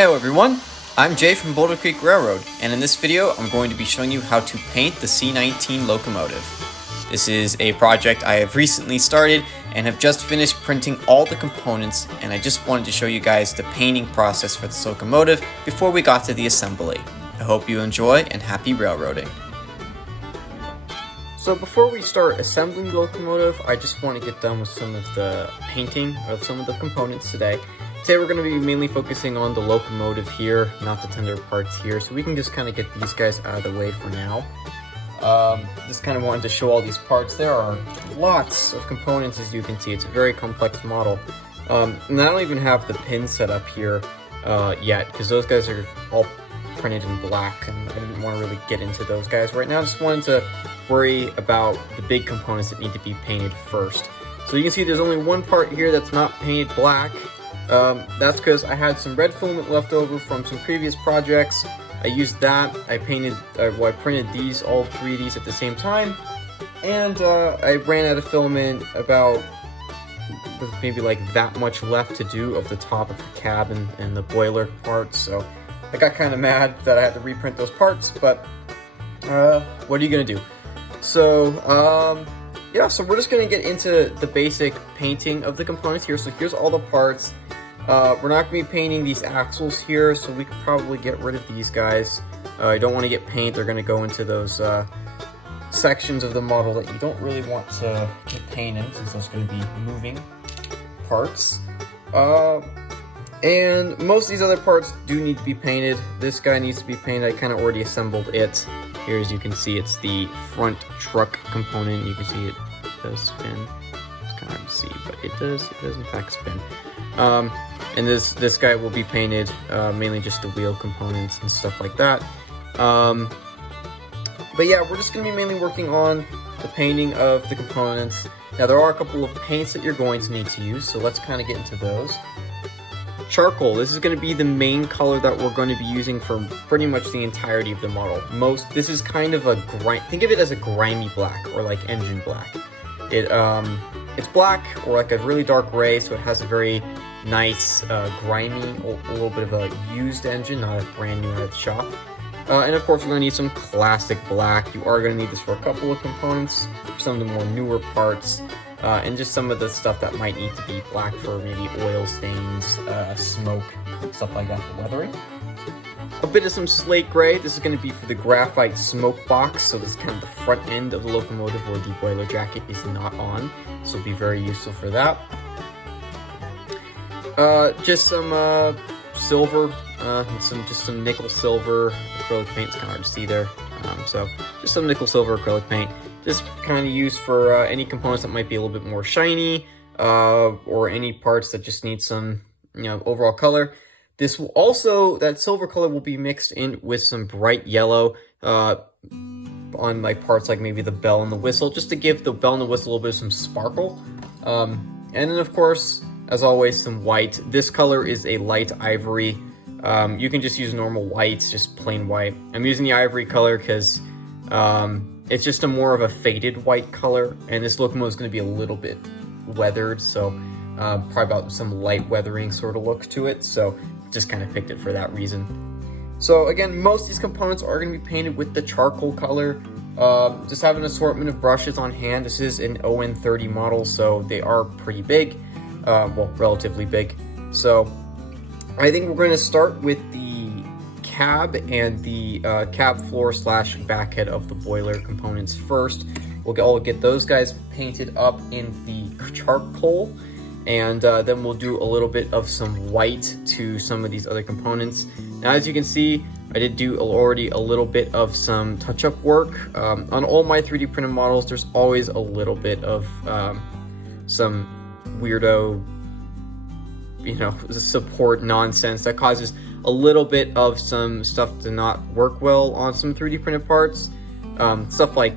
Hello everyone, I'm Jay from Boulder Creek Railroad, and in this video I'm going to be showing you how to paint the C-19 locomotive. This is a project I have recently started and have just finished printing all the components, and I just wanted to show you guys the painting process for this locomotive before we got to the assembly. I hope you enjoy and happy railroading. So before we start assembling the locomotive, I just want to get done with some of the painting of some of the components today. Today we're going to be mainly focusing on the locomotive here, not the tender parts here, so we can just kind of get these guys out of the way for now. Just kind of wanted to show all these parts. There are lots of components, as you can see. It's a very complex model. And I don't even have the pins set up here yet, because those guys are all printed in black, and I didn't want to really get into those guys right now. I just wanted to worry about the big components that need to be painted first. So you can see there's only one part here that's not painted black. That's because I had some red filament left over from some previous projects. I used that. I printed these, all three of these at the same time, and I ran out of filament. About maybe like that much left to do of the top of the cab and the boiler parts. So I got kind of mad that I had to reprint those parts, but what are you gonna do? So yeah, so we're just gonna get into the basic painting of the components here. So here's all the parts. We're not going to be painting these axles here, so we could probably get rid of these guys. I don't want to get paint. They're going to go into those sections of the model that you don't really want to get paint in, since those going to be moving parts. And most of these other parts do need to be painted. This guy needs to be painted. I kind of already assembled it. Here, as you can see, it's the front truck component. You can see it does spin. It's kind of hard to see, but it does in fact spin. And this guy will be painted, mainly just the wheel components and stuff like that. But yeah, we're just going to be mainly working on the painting of the components. Now, there are a couple of paints that you're going to need to use, so let's kind of get into those. Charcoal. This is going to be the main color that we're going to be using for pretty much the entirety of the model. This is kind of a think of it as a grimy black, or like engine black. It's black, or like a really dark gray, so it has a very nice, grimy, a little bit of a used engine, not a brand new out of the shop. And of course, we're going to need some classic black. You are going to need this for a couple of components, for some of the more newer parts, and just some of the stuff that might need to be black for maybe oil stains, smoke, stuff like that for weathering. A bit of some slate gray. This is going to be for the graphite smoke box, so this is kind of the front end of the locomotive where the boiler jacket is not on, so it'll be very useful for that. Just some silver, and some nickel silver acrylic paint. It's kind of hard to see there. So just some nickel silver acrylic paint, just kind of used for any components that might be a little bit more shiny, or any parts that just need some, overall color. This will also, that silver color will be mixed in with some bright yellow on like parts like maybe the bell and the whistle, just to give the bell and the whistle a little bit of some sparkle. And then of course, as always, some white. This color is a light ivory. You can just use normal whites, just plain white. I'm using the ivory color because it's just a more of a faded white color, and this locomotive is going to be a little bit weathered, so probably about some light weathering sort of look to it, so just kind of picked it for that reason. So again, most of these components are going to be painted with the charcoal color. Just have an assortment of brushes on hand. This is an On30 model, so they are pretty big, well, relatively big. So I think we're going to start with the cab and the cab floor / backhead of the boiler components first. We'll get those guys painted up in the charcoal, and then we'll do a little bit of some white to some of these other components. Now, as you can see, I did do already a little bit of some touch-up work. On all my 3D printed models, there's always a little bit of some weirdo, support nonsense that causes a little bit of some stuff to not work well on some 3D printed parts. Stuff like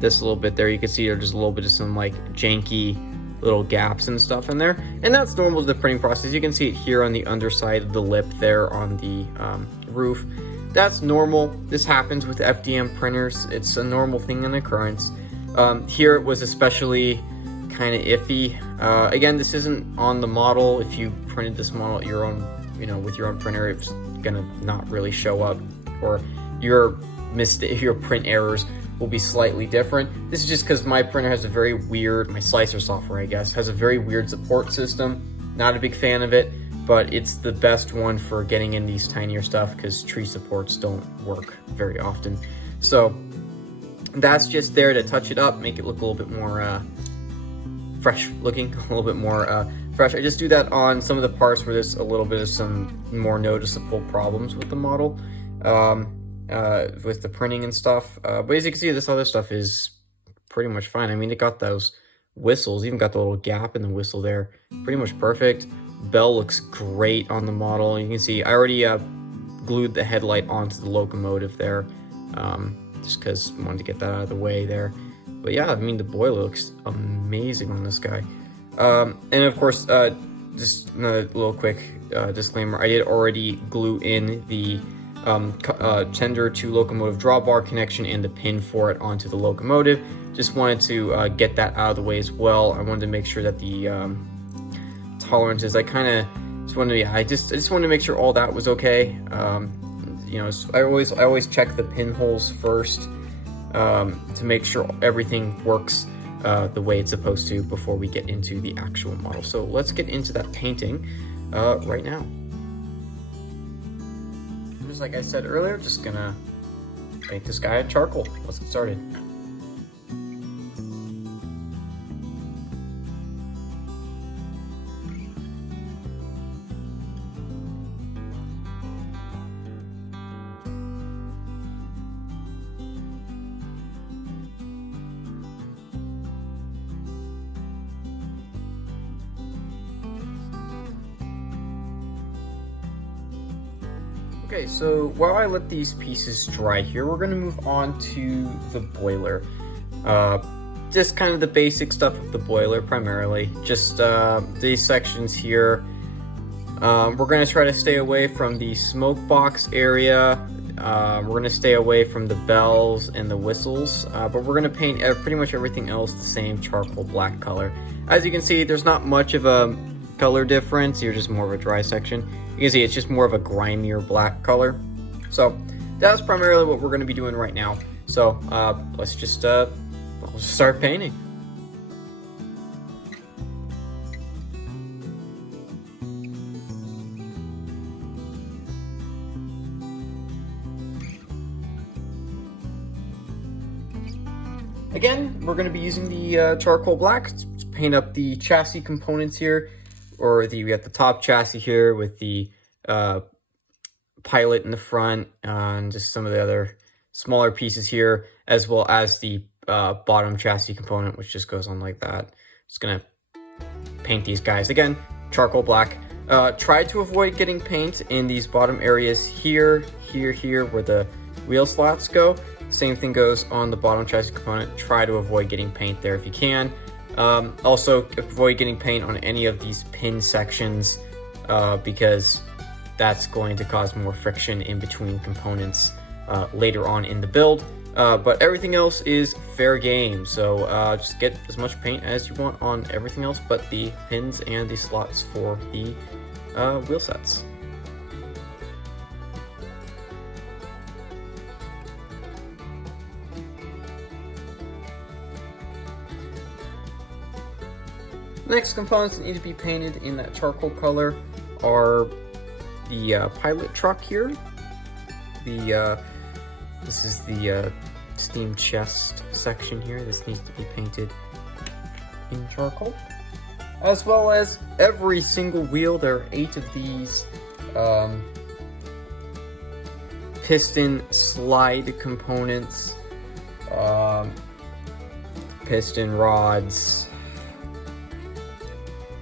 this a little bit there, you can see there's just a little bit of some like janky little gaps and stuff in there, and that's normal to the printing process. You can see it here on the underside of the lip there on the roof. That's normal. This happens with FDM printers. It's a normal thing in occurrence. Here it was especially kind of iffy. Again, this isn't on the model. If you printed this model at your own you know, with your own printer, it's gonna not really show up, or your print errors will be slightly different. This is just because my printer has a very weird, my slicer software, I guess, has a very weird support system. Not a big fan of it, but it's the best one for getting in these tinier stuff because tree supports don't work very often. So that's just there to touch it up, make it look a little bit more fresh looking, a little bit more fresh. I just do that on some of the parts where there's a little bit of some more noticeable problems with the model. With the printing and stuff, but as you can see, this other stuff is pretty much fine. I mean, it got those whistles, even got the little gap in the whistle there, pretty much perfect. Bell looks great on the model. You can see I already glued the headlight onto the locomotive there, just because I wanted to get that out of the way there. But yeah, I mean, the boiler looks amazing on this guy. And of course, just a little quick disclaimer, I did already glue in the tender to locomotive drawbar connection and the pin for it onto the locomotive. Just wanted to get that out of the way as well. I wanted to make sure that the tolerances, I just wanted to make sure all that was okay. You know, I always check the pinholes first to make sure everything works the way it's supposed to before we get into the actual model. So let's get into that painting right now. Just like I said earlier, just gonna paint this guy at charcoal. Let's get started. Okay, so while I let these pieces dry here, we're going to move on to the boiler. Just kind of the basic stuff of the boiler primarily. Just these sections here. We're going to try to stay away from the smoke box area. We're going to stay away from the bells and the whistles, but we're going to paint pretty much everything else the same charcoal black color. As you can see, there's not much of a color difference. You're just more of a dry section. You can see it's just more of a grimier black color. So that's primarily what we're going to be doing right now. So let's just start painting. Again, we're going to be using the charcoal black to paint up the chassis components here. Or we got the top chassis here with the pilot in the front, and just some of the other smaller pieces here, as well as the bottom chassis component, which just goes on like that. Just gonna paint these guys again, charcoal black. Try to avoid getting paint in these bottom areas here, here, where the wheel slots go. Same thing goes on the bottom chassis component. Try to avoid getting paint there if you can. Also avoid getting paint on any of these pin sections because that's going to cause more friction in between components later on in the build. But everything else is fair game, so just get as much paint as you want on everything else but the pins and the slots for the wheel sets. The next components that need to be painted in that charcoal color are the pilot truck here. This is the steam chest section here. This needs to be painted in charcoal, as well as every single wheel. There are 8 of these piston slide components, piston rods,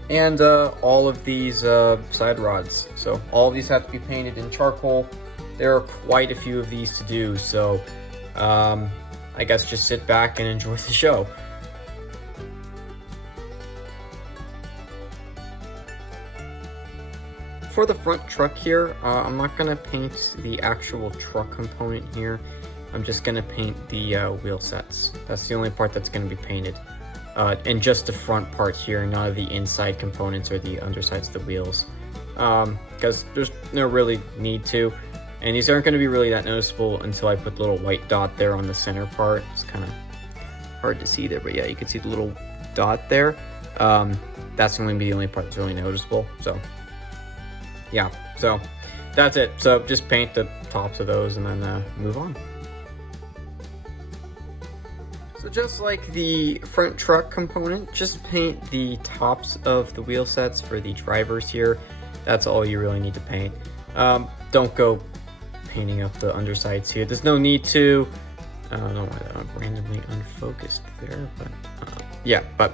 and all of these side rods. So all of these have to be painted in charcoal. There are quite a few of these to do, so I guess just sit back and enjoy the show. For the front truck here, I'm not going to paint the actual truck component here. I'm just going to paint the wheel sets. That's the only part that's going to be painted. And just the front part here, none of the inside components or the undersides of the wheels. because there's no really need to. And these aren't going to be really that noticeable until I put the little white dot there on the center part. It's kind of hard to see there, but yeah, you can see the little dot there. That's going to be the only part that's really noticeable. So yeah, so that's it. So just paint the tops of those and then move on. So just like the front truck component, just paint the tops of the wheel sets for the drivers here. That's all you really need to paint. Don't go painting up the undersides here. There's no need to. I don't know why that went randomly unfocused there, but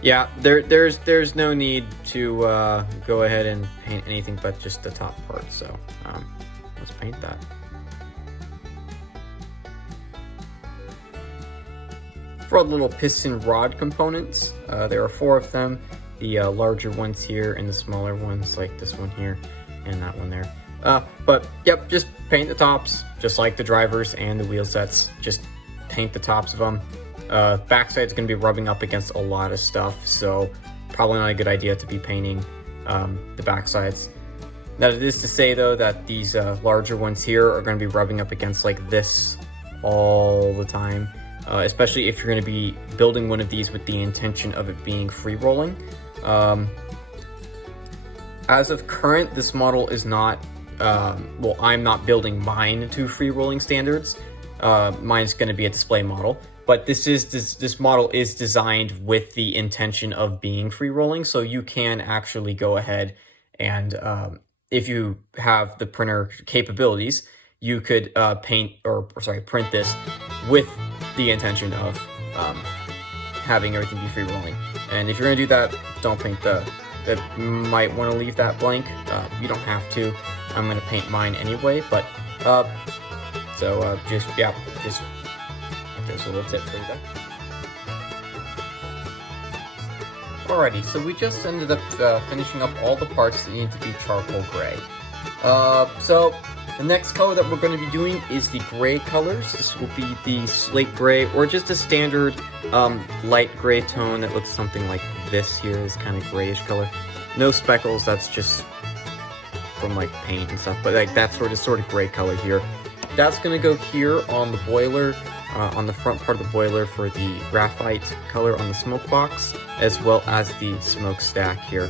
yeah, there's no need to go ahead and paint anything but just the top part. So let's paint that. For all the little piston rod components, there are 4 of them. The larger ones here and the smaller ones like this one here and that one there. But yep, just paint the tops just like the drivers and the wheel sets. Just paint the tops of them. Backside's going to be rubbing up against a lot of stuff, so probably not a good idea to be painting the backsides. That is to say though that these larger ones here are going to be rubbing up against like this all the time. Especially if you're going to be building one of these with the intention of it being free rolling. As of current, this model is not, well, I'm not building mine to free rolling standards. Mine's going to be a display model, but this model is designed with the intention of being free rolling. So you can actually go ahead and, if you have the printer capabilities, you could print this with the intention of having everything be free rolling. And if you're gonna do that, don't paint you might want to leave that blank. You don't have to. I'm gonna paint mine anyway, but just a little tip for you there. Alrighty, so we just ended up finishing up all the parts that need to be charcoal gray. So the next color that we're going to be doing is the gray colors. This will be the slate gray, or just a standard light gray tone that looks something like this here, is kind of grayish color. No speckles, that's just from like paint and stuff, but like that sort of gray color here. That's going to go here on the boiler, on the front part of the boiler for the graphite color on the smoke box, as well as the smokestack here.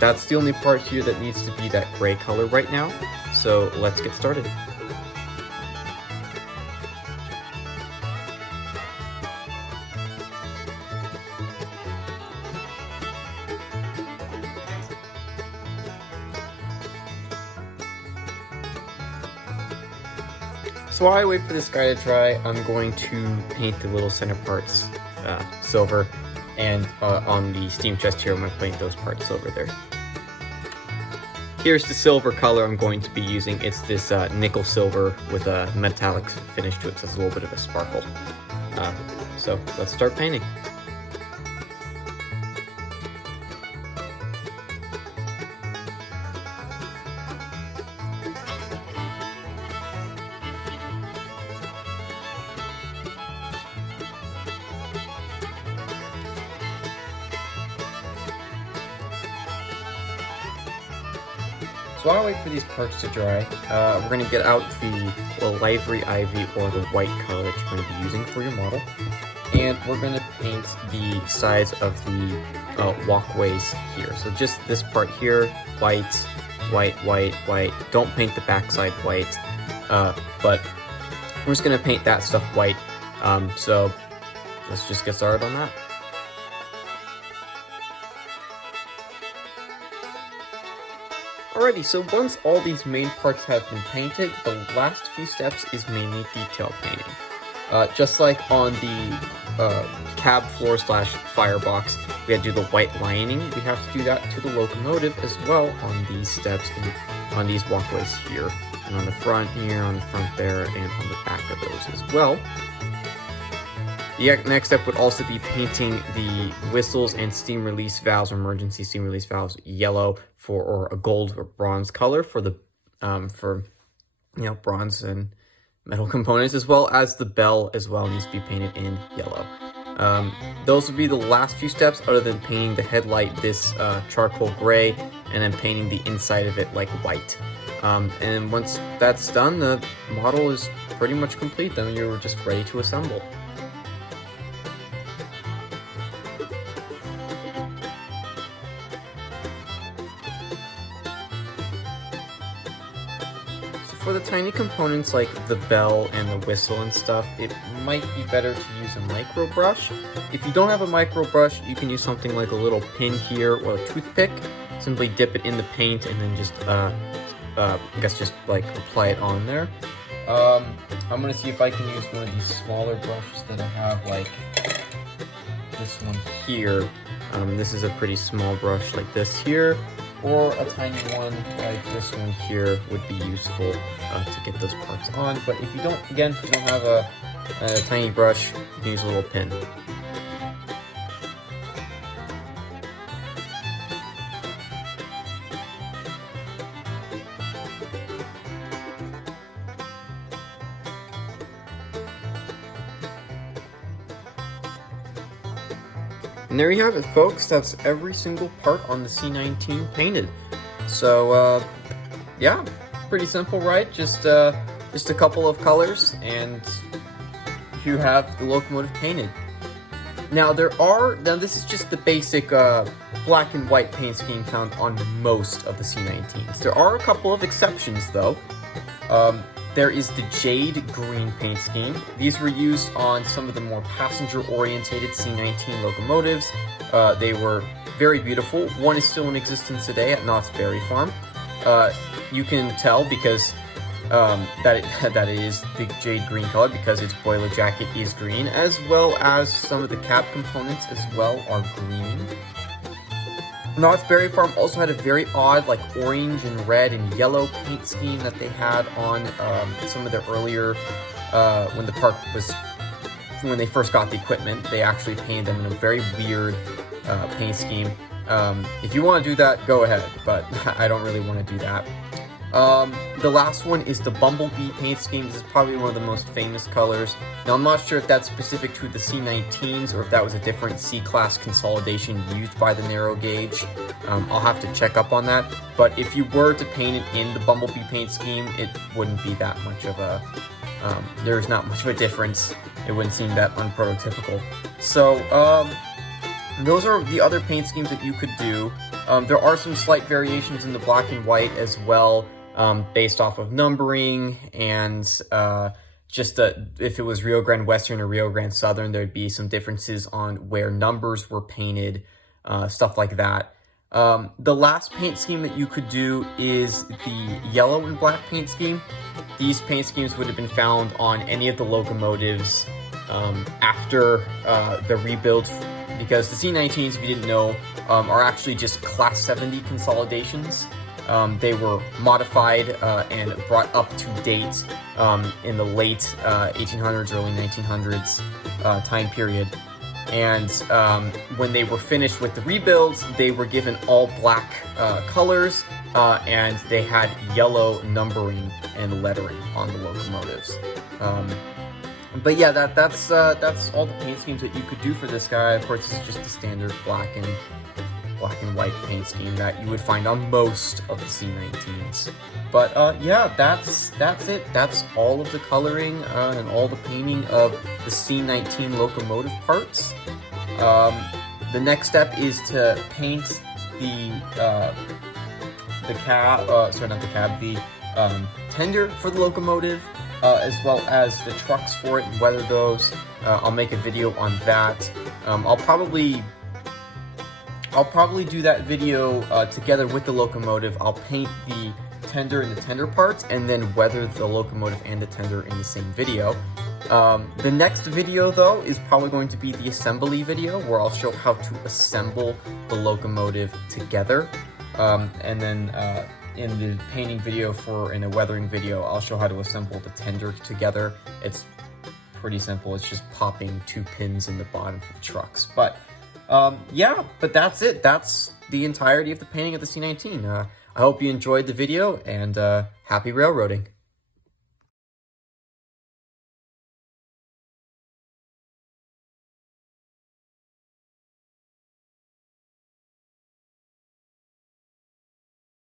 That's the only part here that needs to be that gray color right now. So let's get started. So while I wait for this guy to dry, I'm going to paint the little center parts silver, and on the steam chest here, I'm going to paint those parts silver there. Here's the silver color I'm going to be using. It's this nickel silver with a metallic finish to it, so it's a little bit of a sparkle. So let's start painting. So while I wait for these parts to dry, we're going to get out the livery ivy or the white color that you're going to be using for your model. And we're going to paint the sides of the walkways here. So just this part here, white, white, white, white. Don't paint the backside white, but we're just going to paint that stuff white. So let's just get started on that. Alrighty, so once all these main parts have been painted, the last few steps is mainly detail painting. Just like on the cab floor / firebox, we had to do the white lining. We have to do that to the locomotive as well on these steps and on these walkways here, and on the front here, on the front there, and on the back of those as well. The next step would also be painting the whistles and steam release valves, or emergency steam release valves, yellow or a gold or bronze color for the bronze and metal components, as well as the bell as well needs to be painted in yellow. Those would be the last few steps, other than painting the headlight this charcoal gray, and then painting the inside of it like white. And once that's done, the model is pretty much complete. Then you're just ready to assemble. For the tiny components like the bell and the whistle and stuff, it might be better to use a micro brush. If you don't have a micro brush, you can use something like a little pin here or a toothpick. Simply dip it in the paint and then just, I guess just like apply it on there. I'm gonna see if I can use one of these smaller brushes that I have, like this one here. This is a pretty small brush like this here. Or a tiny one like this one here would be useful to get those parts on. But if you don't, again, if you don't have a tiny brush, you can use a little pin. And there you have it, folks. That's every single part on the C-19 painted. So, yeah, pretty simple, right? Just a couple of colors, and you have the locomotive painted. Now, this is just the basic black and white paint scheme found on most of the C-19s. There are a couple of exceptions, though. There is the jade green paint scheme. These were used on some of the more passenger-oriented C-19 locomotives. They were very beautiful. One is still in existence today at Knott's Berry Farm. You can tell because that it is the jade green color because its boiler jacket is green, as well as some of the cab components as well are green. Knott's Berry Farm also had a very odd, like, orange and red and yellow paint scheme that they had on some of their earlier, when they first got the equipment. They actually painted them in a very weird paint scheme. If you want to do that, go ahead, but I don't really want to do that. The last one is the Bumblebee paint scheme. This is probably one of the most famous colors. Now, I'm not sure if that's specific to the C-19s or if that was a different C-class consolidation used by the narrow gauge. I'll have to check up on that. But if you were to paint it in the Bumblebee paint scheme, it wouldn't be that much of a... there's not much of a difference. It wouldn't seem that unprototypical. So, those are the other paint schemes that you could do. There are some slight variations in the black and white as well, based off of numbering and if it was Rio Grande Western or Rio Grande Southern, there'd be some differences on where numbers were painted, stuff like that. The last paint scheme that you could do is the yellow and black paint scheme. These paint schemes would have been found on any of the locomotives after the rebuild, because the C-19s, if you didn't know, are actually just Class 70 consolidations. They were modified and brought up to date in the late 1800s, early 1900s time period. And when they were finished with the rebuilds, they were given all black colors, and they had yellow numbering and lettering on the locomotives. But yeah, that's all the paint schemes that you could do for this guy. Of course, this is just the standard black and white paint scheme that you would find on most of the C-19s. But yeah, that's it. That's all of the coloring and all the painting of the C-19 locomotive parts. The next step is to paint the tender for the locomotive, as well as the trucks for it and weather those. I'll make a video on that. I'll probably do that video together with the locomotive. I'll paint the tender and the tender parts, and then weather the locomotive and the tender in the same video. The next video, though, is probably going to be the assembly video, where I'll show how to assemble the locomotive together. And then in the painting video and a weathering video, I'll show how to assemble the tender together. It's pretty simple. It's just popping 2 pins in the bottom for the trucks. But yeah, but that's it. That's the entirety of the painting of the C-19. I hope you enjoyed the video, and happy railroading.